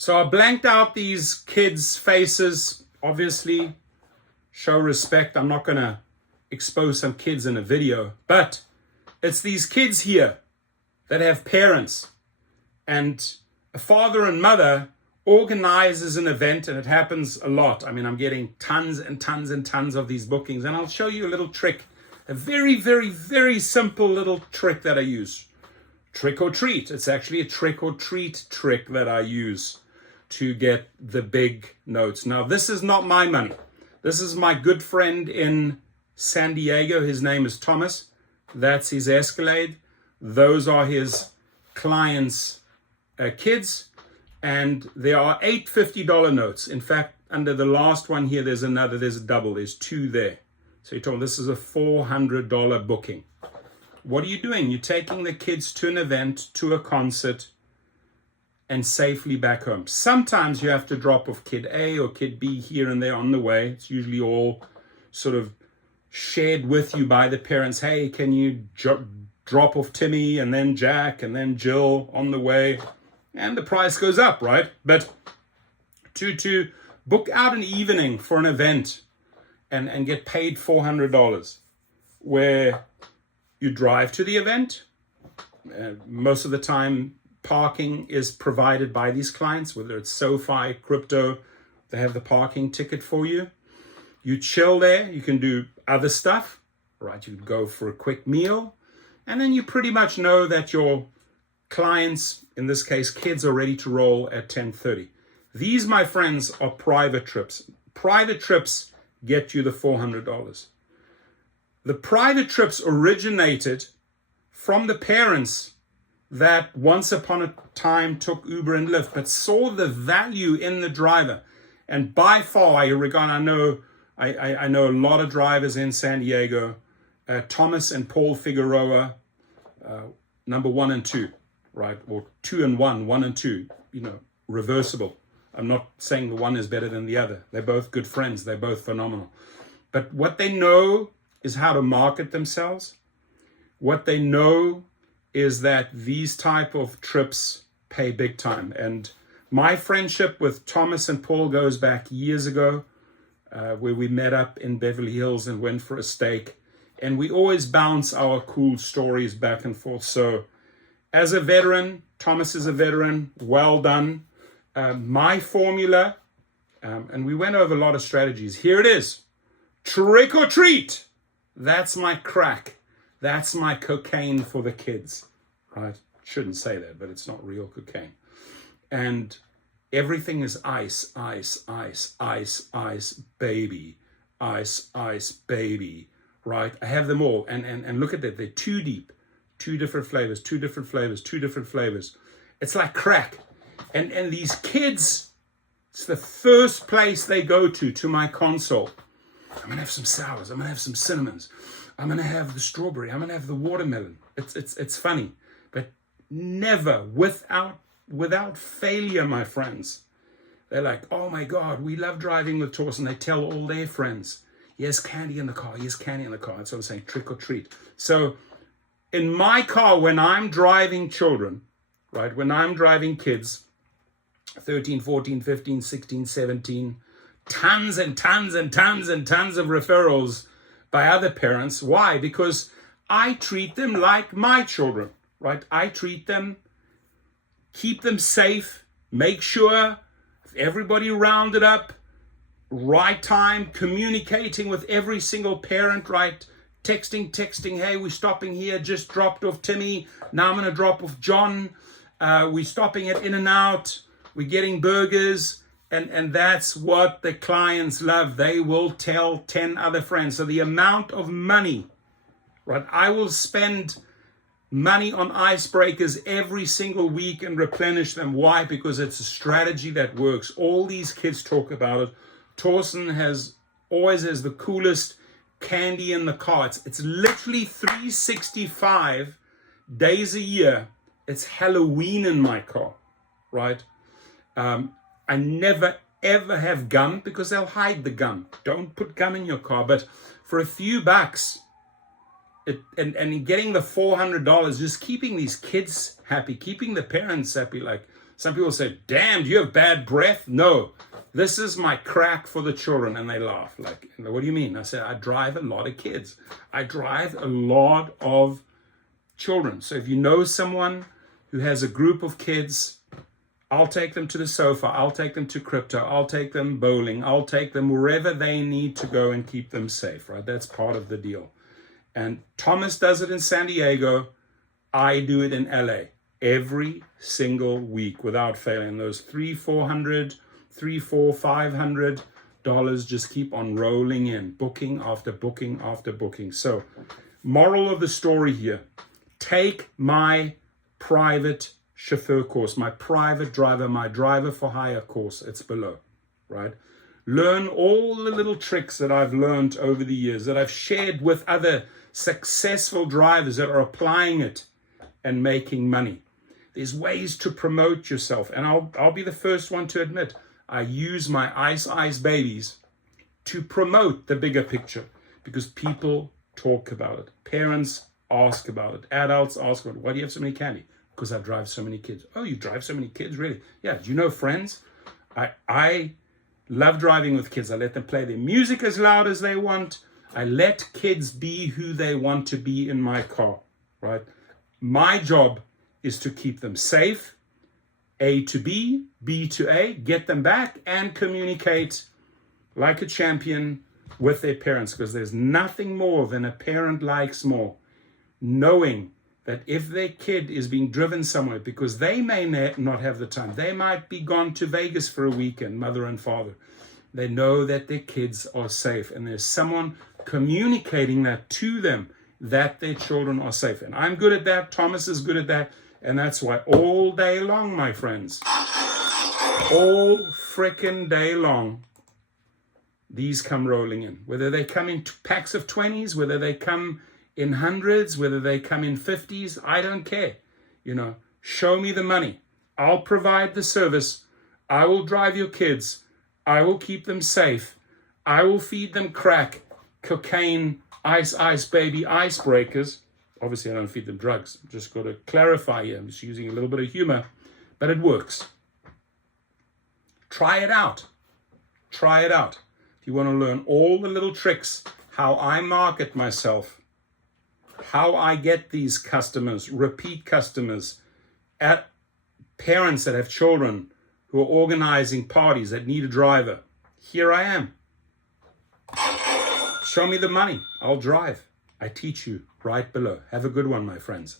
So I blanked out these kids' faces, obviously, show respect. I'm not going to expose some kids in a video, but it's these kids here that have parents, and a father and mother organizes an event, and it happens a lot. I mean, I'm getting tons and tons and tons of these bookings, and I'll show you a little trick, a very, very, very simple little trick that I use. Trick or treat. It's actually a trick or treat trick that I use to get the big notes. Now, this is not my money. This is my good friend in San Diego. His name is Thomas. That's his Escalade. Those are his clients' kids. And there are 8 $50 notes. In fact, under the last one here, there's a double. There's 2 there. So you're talking, this is a $400 booking. What are you doing? You're taking the kids to an event, to a concert, and safely back home. Sometimes you have to drop off kid A or kid B here and there on the way. It's usually all sort of shared with you by the parents. Hey, can you drop off Timmy and then Jack and then Jill on the way? And the price goes up, right? But to book out an evening for an event and get paid $400, where you drive to the event. Most of the time, parking is provided by these clients, whether it's SoFi, crypto, they have the parking ticket for you. You chill there, you can do other stuff, right? You could go for a quick meal, and then you pretty much know that your clients, in this case, kids, are ready to roll at 10:30. These, my friends, are private trips. Private trips get you the $400. The private trips originated from the parents that once upon a time took Uber and Lyft, but saw the value in the driver. And by far, I know a lot of drivers in San Diego. Thomas and Paul Figueroa, number 1 and 2, right? Or 2 and 1, 1 and 2, reversible. I'm not saying the one is better than the other. They're both good friends. They're both phenomenal. But what they know is how to market themselves. What they know is that these type of trips pay big time. And my friendship with Thomas and Paul goes back years ago, where we met up in Beverly Hills and went for a steak. And we always bounce our cool stories back and forth. So as a veteran, Thomas is a veteran, well done. My formula, and we went over a lot of strategies. Here it is. Trick or treat. That's my crack. That's my cocaine for the kids, right? Shouldn't say that, but it's not real cocaine. And everything is ice, ice, ice, ice, ice, baby, ice, ice, baby, right? I have them all. And look at that. They're too deep. 2 different flavors, 2 different flavors, 2 different flavors. It's like crack. And these kids, it's the first place they go to my console. I'm going to have some sours. I'm going to have some cinnamons. I'm going to have the strawberry. I'm going to have the watermelon. It's funny, but never without failure, my friends. They're like, oh my God, we love driving with Torsten. They tell all their friends, yes, candy in the car. Yes, candy in the car. That's what I'm saying, trick or treat. So in my car, when I'm driving children, right, when I'm driving kids, 13, 14, 15, 16, 17, tons and tons and tons and tons of referrals by other parents. Why? Because I treat them like my children, right? I treat them, keep them safe, make sure everybody rounded up, right time, communicating with every single parent, right? Texting, hey, we're stopping here, just dropped off Timmy, now I'm going to drop off John, we're stopping at In-N-Out, we're getting burgers, and that's what the clients love. They will tell 10 other friends. So the amount of money, right? I will spend money on icebreakers every single week and replenish them. Why? Because it's a strategy that works. All these kids talk about it. Torsten always has the coolest candy in the car. It's literally 365 days a year. It's Halloween in my car, right? I never ever have gum because they'll hide the gum. Don't put gum in your car. But for a few bucks, and getting the $400, just keeping these kids happy, keeping the parents happy, like Some people say, damn, do you have bad breath? No, this is my crack for the children. And they laugh. Like, what do you mean? I said, I drive a lot of kids. I drive a lot of children. So if you know someone who has a group of kids, I'll take them to the sofa. I'll take them to crypto. I'll take them bowling. I'll take them wherever they need to go and keep them safe, right? That's part of the deal. And Thomas does it in San Diego. I do it in LA every single week without failing. Those $300, $500 just keep on rolling in, booking after booking after booking. So, moral of the story here, take my private chauffeur course, my private driver, my driver for hire course. It's below, right? Learn all the little tricks that I've learned over the years, that I've shared with other successful drivers that are applying it and making money. There's ways to promote yourself. And I'll be the first one to admit, I use my ice babies to promote the bigger picture because people talk about it. Parents ask about it. Adults ask about it. Why do you have so many candy? Because I drive so many kids. Oh, you drive so many kids? Really? Yeah. Do you know friends? I love driving with kids. I let them play their music as loud as they want. I let kids be who they want to be in my car, right? My job is to keep them safe, A to B, B to A, get them back and communicate like a champion with their parents, because there's nothing more than a parent likes more, knowing that if their kid is being driven somewhere because they may not have the time, they might be gone to Vegas for a weekend, mother and father, they know that their kids are safe and there's someone communicating that to them, that their children are safe. And I'm good at that. Thomas is good at that. And that's why all day long, my friends, all frickin' day long, these come rolling in. Whether they come in packs of 20s, whether they come in hundreds, whether they come in 50s, I don't care. You know, show me the money. I'll provide the service. I will drive your kids. I will keep them safe. I will feed them crack, cocaine, ice baby, icebreakers. Obviously, I don't feed them drugs. Just got to clarify here. I'm just using a little bit of humor, but it works. Try it out. Try it out. If you want to learn all the little tricks, how I market myself, how I get these customers, repeat customers, at parents that have children who are organizing parties that need a driver. Here I am. Show me the money. I'll drive. I teach you right below. Have a good one, my friends.